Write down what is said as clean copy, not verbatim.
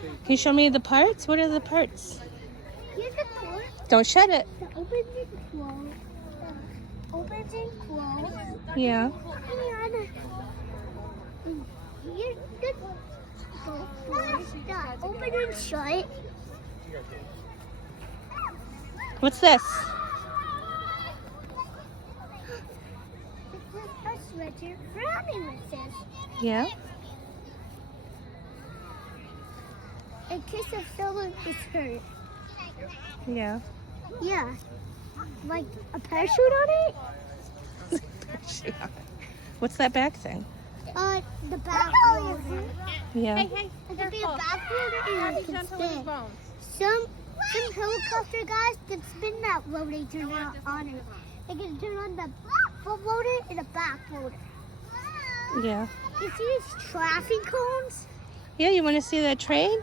Can you show me the parts? What are the parts? Here's the door. Don't shut it. The opens and closes. The opens and closes. Yeah. And here's the door. The open and shut. What's this? This is a sweater brownie with this. Yeah. In case the someone is hurt. Yeah. Yeah. Like a parachute on it? What's that back thing? The back wheel. Yeah. It could be a back wheel and it can spin. Some helicopter guys can spin that when they turn on it. They can turn on the front loader and the back loader. Yeah. You see these traffic cones? Yeah, you want to see that train?